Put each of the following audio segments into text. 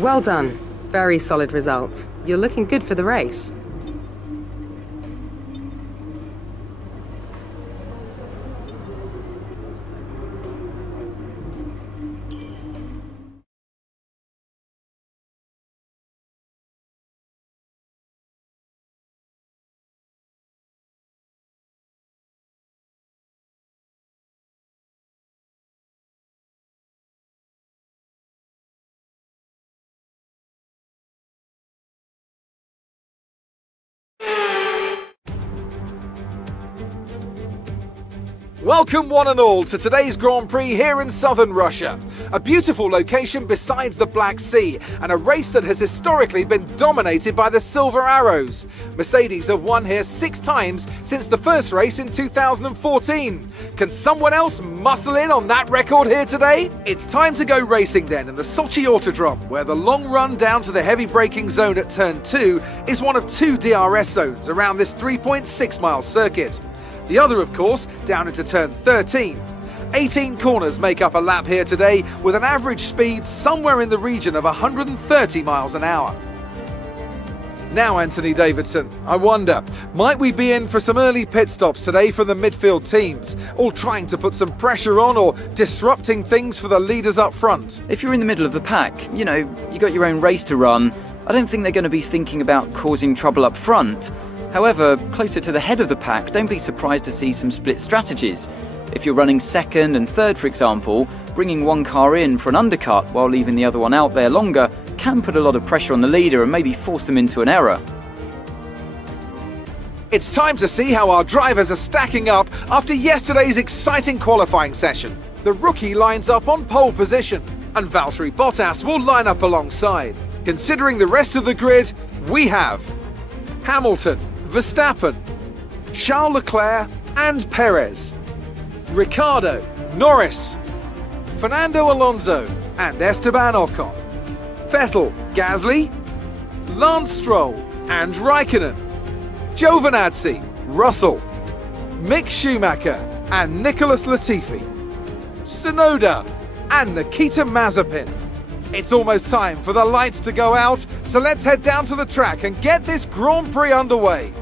Well done. Very solid result. You're looking good for the race. Welcome one and all to today's Grand Prix here in southern Russia. A beautiful location besides the Black Sea and a race that has historically been dominated by the Silver Arrows. Mercedes have won here 6 times since the first race in 2014. Can someone else muscle in on that record here today? It's time to go racing then in the Sochi Autodrome, where the long run down to the heavy braking zone at turn 2 is one of 2 DRS zones around this 3.6 mile circuit. The other, of course, down into turn 13. 18 corners make up a lap here today, with an average speed somewhere in the region of 130 miles an hour. Now, Anthony Davidson, I wonder, might we be in for some early pit stops today from the midfield teams, all trying to put some pressure on or disrupting things for the leaders up front? If you're in the middle of the pack, you got your own race to run, I don't think they're going to be thinking about causing trouble up front. However, closer to the head of the pack, don't be surprised to see some split strategies. If you're running second and third, for example, bringing one car in for an undercut while leaving the other one out there longer can put a lot of pressure on the leader and maybe force them into an error. It's time to see how our drivers are stacking up after yesterday's exciting qualifying session. The rookie lines up on pole position, and Valtteri Bottas will line up alongside. Considering the rest of the grid, we have Hamilton, Verstappen, Charles Leclerc and Perez, Ricciardo, Norris, Fernando Alonso and Esteban Ocon, Vettel, Gasly, Lance Stroll and Raikkonen, Giovinazzi, Russell, Mick Schumacher and Nicholas Latifi, Tsunoda and Nikita Mazepin. It's almost time for the lights to go out, so let's head down to the track and get this Grand Prix underway.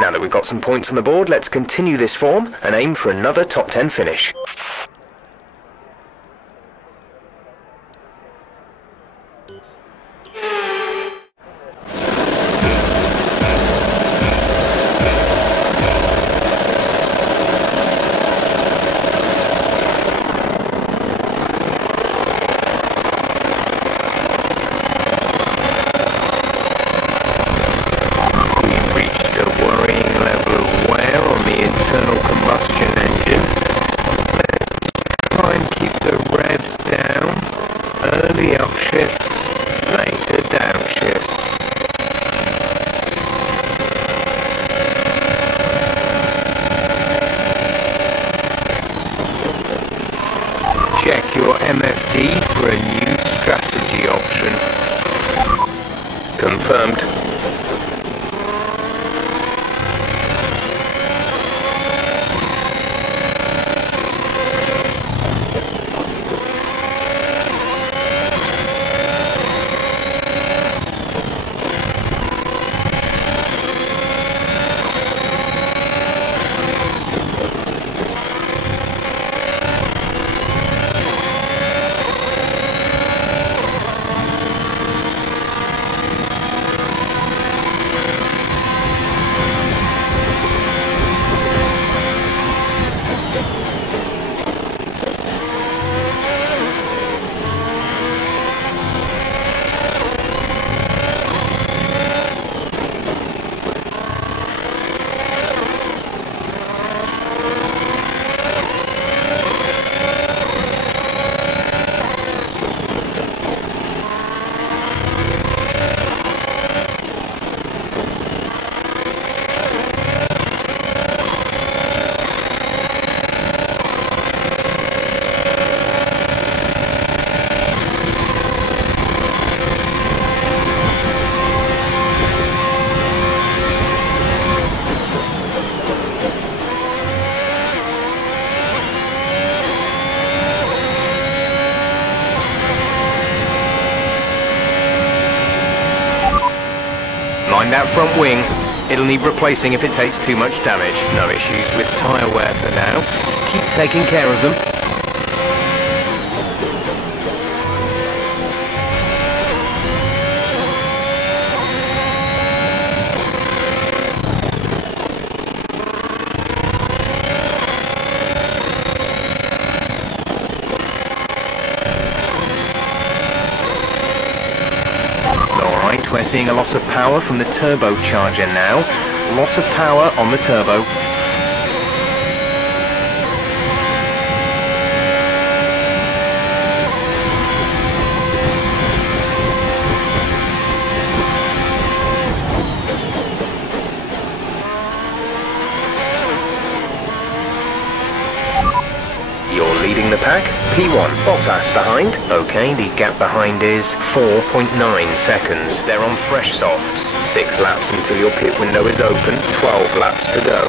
Now that we've got some points on the board, let's continue this form and aim for another top 10 finish. Check your MFD for a new strategy option. Confirmed. Mind that front wing. It'll need replacing if it takes too much damage. No issues with tyre wear for now. Keep taking care of them. We're seeing a loss of power from the turbocharger now. Loss of power on the turbo. You're leading the pack. P1, Bottas behind. Okay, the gap behind is 4.9 seconds. They're on fresh softs. 6 laps until your pit window is open. 12 laps to go.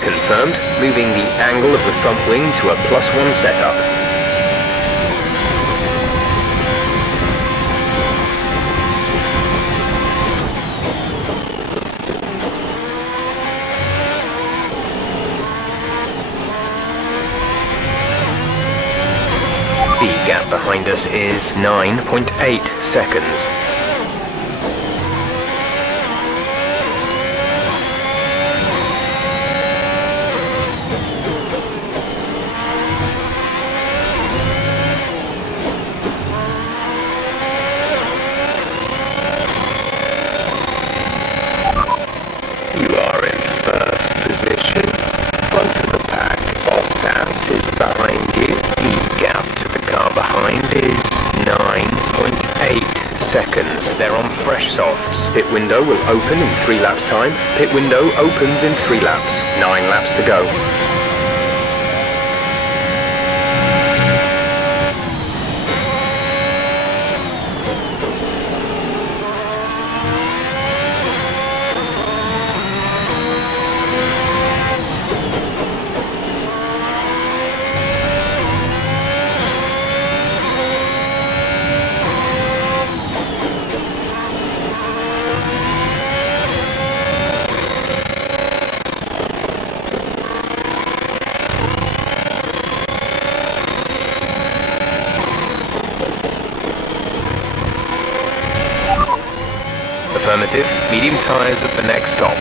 Confirmed, moving the angle of the front wing to a +1 setup. The gap behind us is 9.8 seconds. They're on fresh softs. Pit window will open in 3 laps time. Pit window opens in 3 laps. 9 laps to go. Affirmative. Medium tyres at the next stop.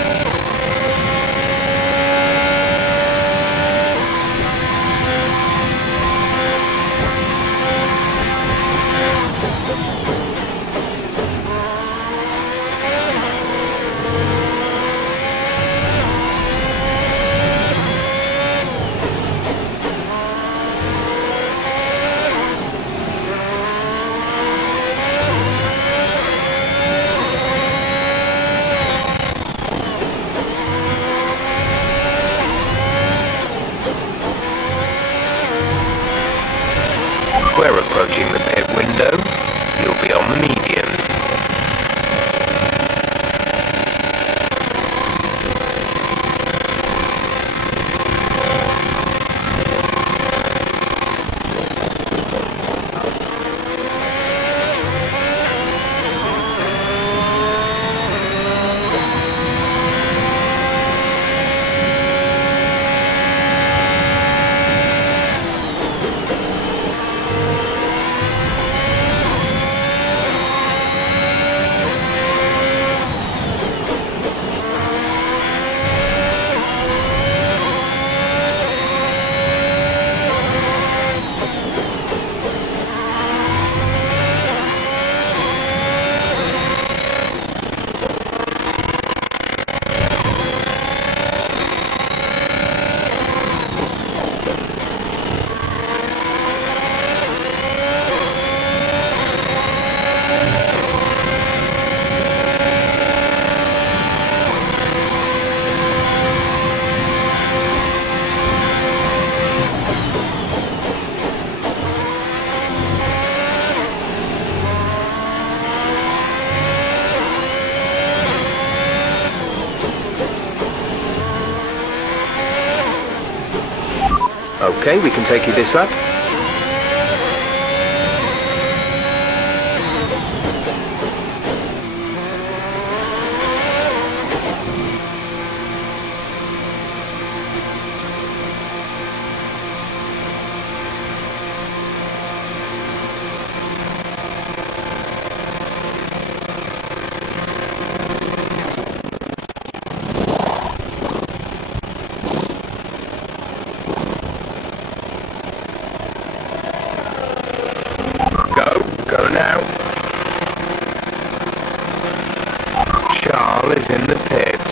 We're approaching the pit window. You'll be on the mediums. Okay, we can take you this lap. Go now. Charles is in the pits.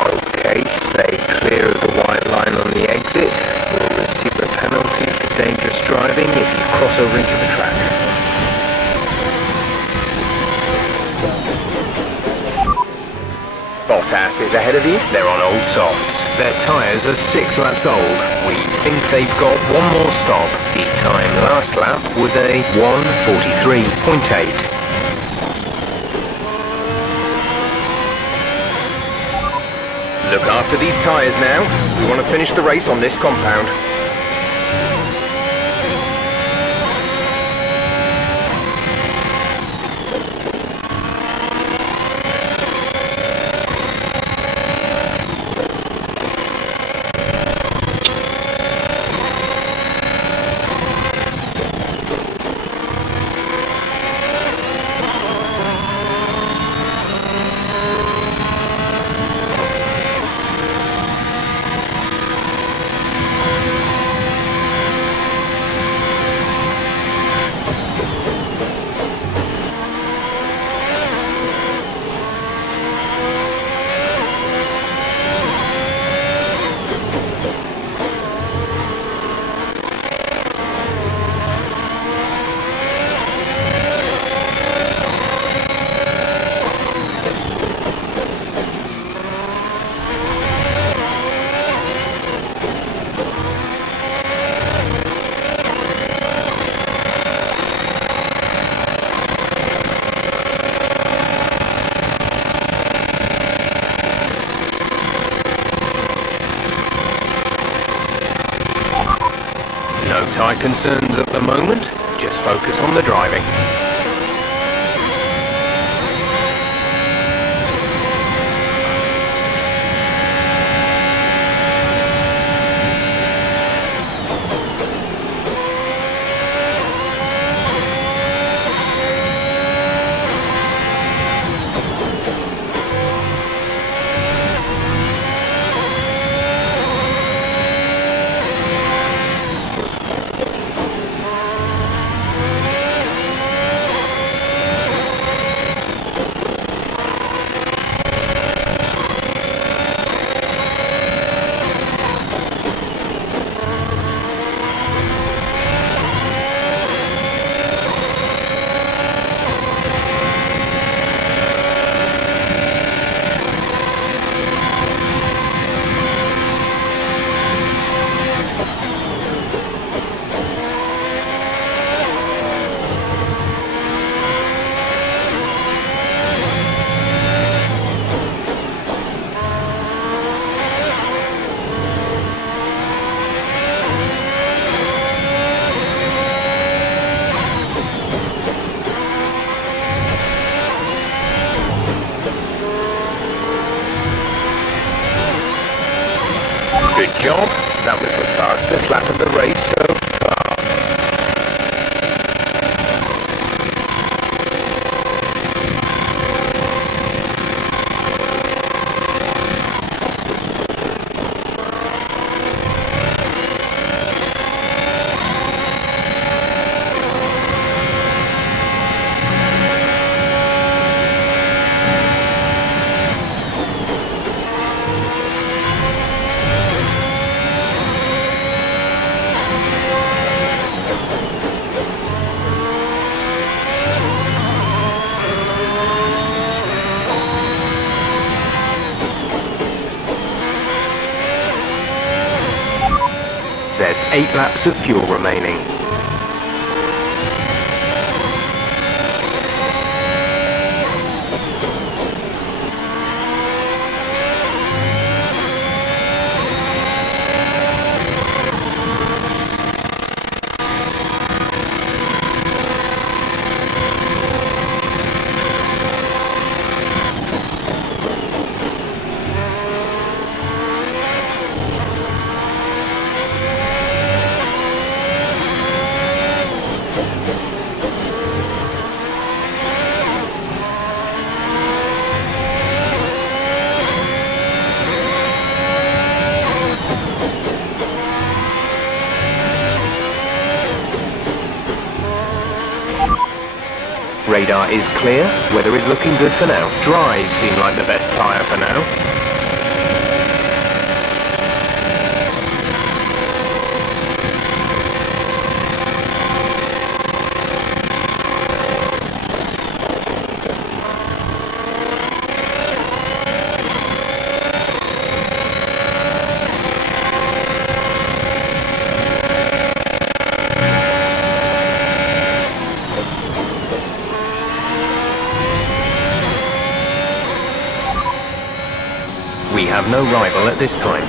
Okay, stay clear of the white line on the exit. You'll receive a penalty for dangerous driving if you cross over into the track. Bottas is ahead of you. They're on old softs. Their tyres are 6 laps old. We think they've got one more stop. The time last lap was a 1:43.8. Look after these tyres now. We want to finish the race on this compound. No tyre concerns at the moment, just focus on the driving. job. That was the fastest lap of the race so far. There's 8 laps of fuel remaining. Radar is clear, weather is looking good for now. Dries seem like the best tyre for now. We have no rival at this time.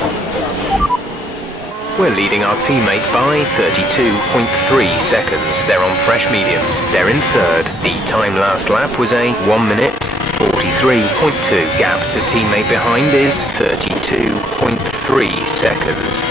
We're leading our teammate by 32.3 seconds. They're on fresh mediums. They're in third. The time last lap was a 1 minute 43.2. Gap to teammate behind is 32.3 seconds.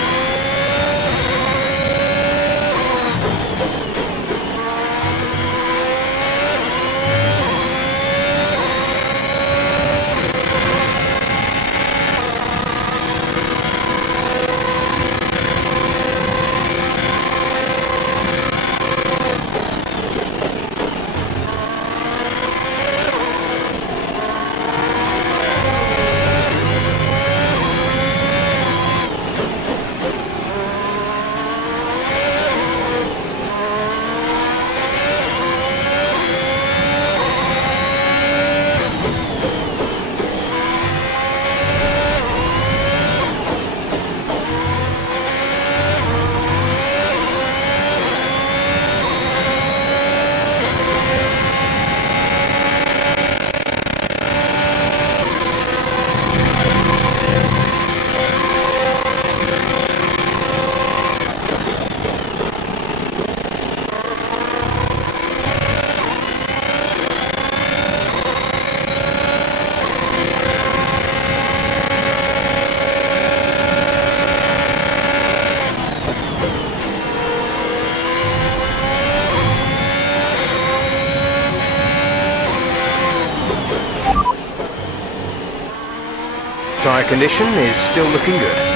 Tyre condition is still looking good.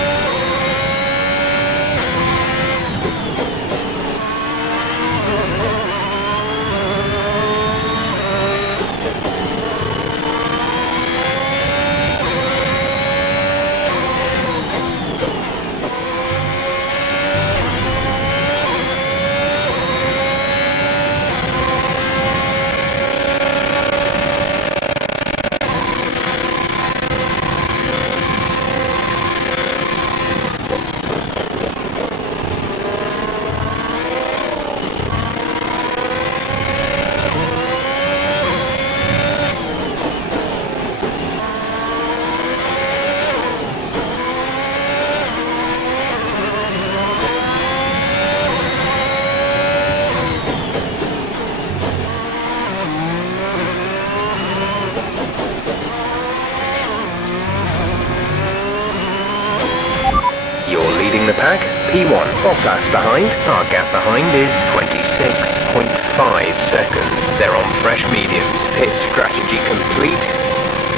P1, Bottas behind. Our gap behind is 26.5 seconds. They're on fresh mediums. Pit strategy complete.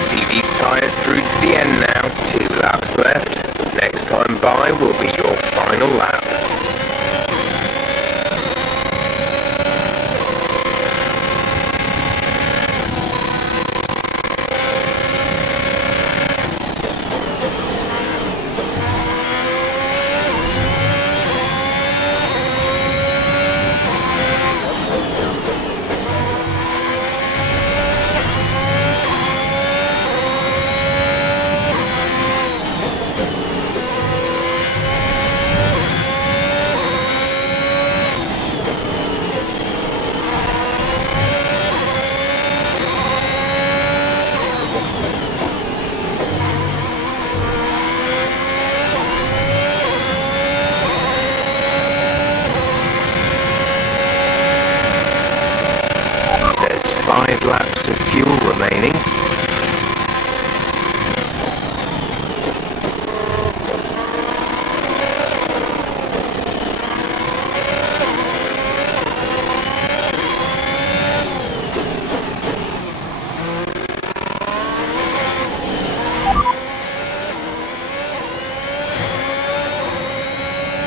See these tyres through to the end now. 2 laps left. Next time by will be your final lap. Laps of fuel remaining.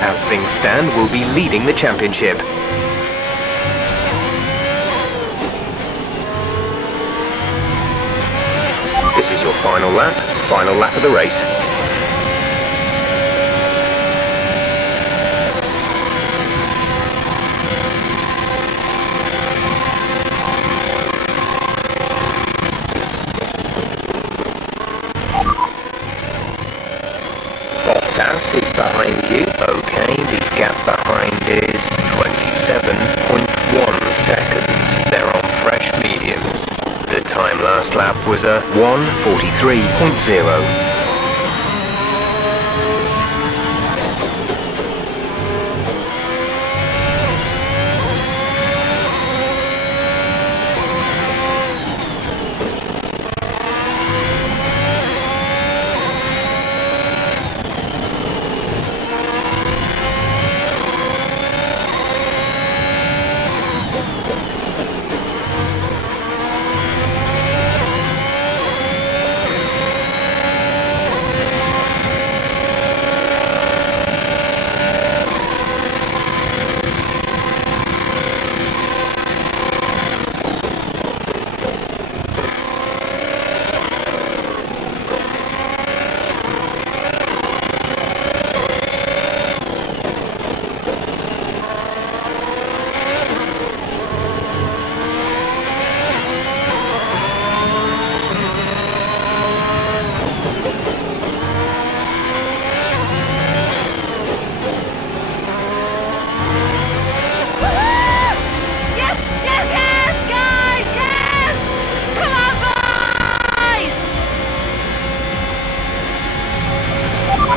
As things stand, we'll be leading the championship. This is your final lap of the race. Bottas is behind you. Okay, the gap behind is 27.1 seconds. They're on fresh mediums. The time last lap was a 1:43.0.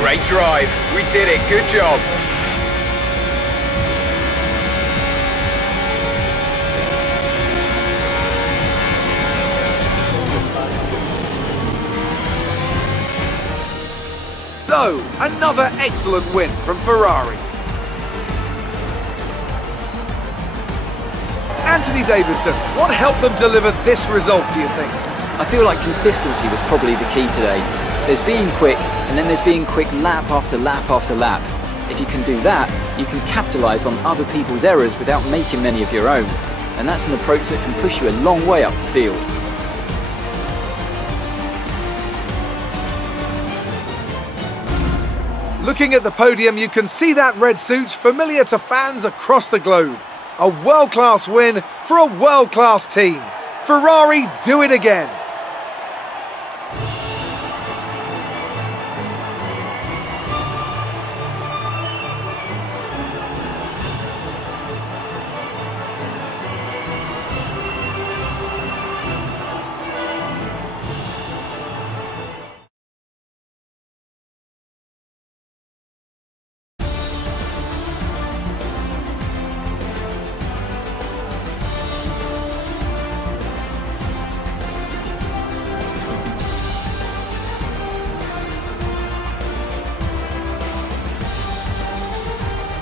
Great drive. We did it. Good job. So, another excellent win from Ferrari. Anthony Davidson, what helped them deliver this result, do you think? I feel like consistency was probably the key today. There's being quick, and then there's being quick lap after lap after lap. If you can do that, you can capitalise on other people's errors without making many of your own. And that's an approach that can push you a long way up the field. Looking at the podium, you can see that red suit familiar to fans across the globe. A world-class win for a world-class team. Ferrari do it again.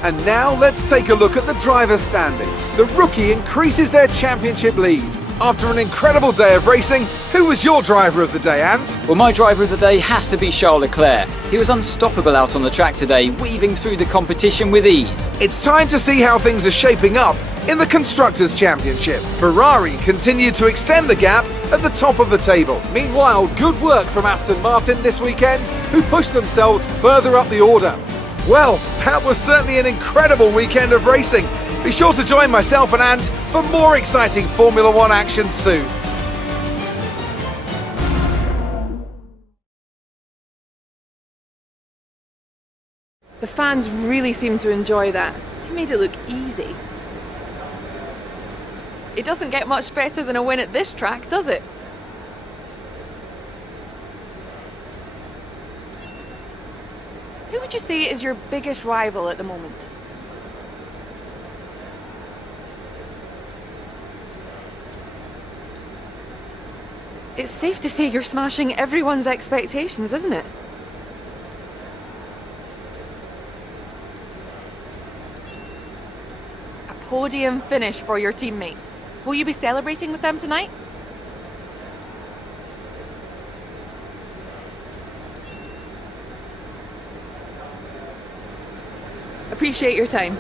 And now let's take a look at the driver's standings. The rookie increases their championship lead. After an incredible day of racing, who was your driver of the day, Ant? Well, my driver of the day has to be Charles Leclerc. He was unstoppable out on the track today, weaving through the competition with ease. It's time to see how things are shaping up in the Constructors' Championship. Ferrari continued to extend the gap at the top of the table. Meanwhile, good work from Aston Martin this weekend, who pushed themselves further up the order. Well, that was certainly an incredible weekend of racing. Be sure to join myself and Ant for more exciting Formula One action soon. The fans really seem to enjoy that. You made it look easy. It doesn't get much better than a win at this track, does it? Who would you say is your biggest rival at the moment? It's safe to say you're smashing everyone's expectations, isn't it? A podium finish for your teammate. Will you be celebrating with them tonight? Appreciate your time.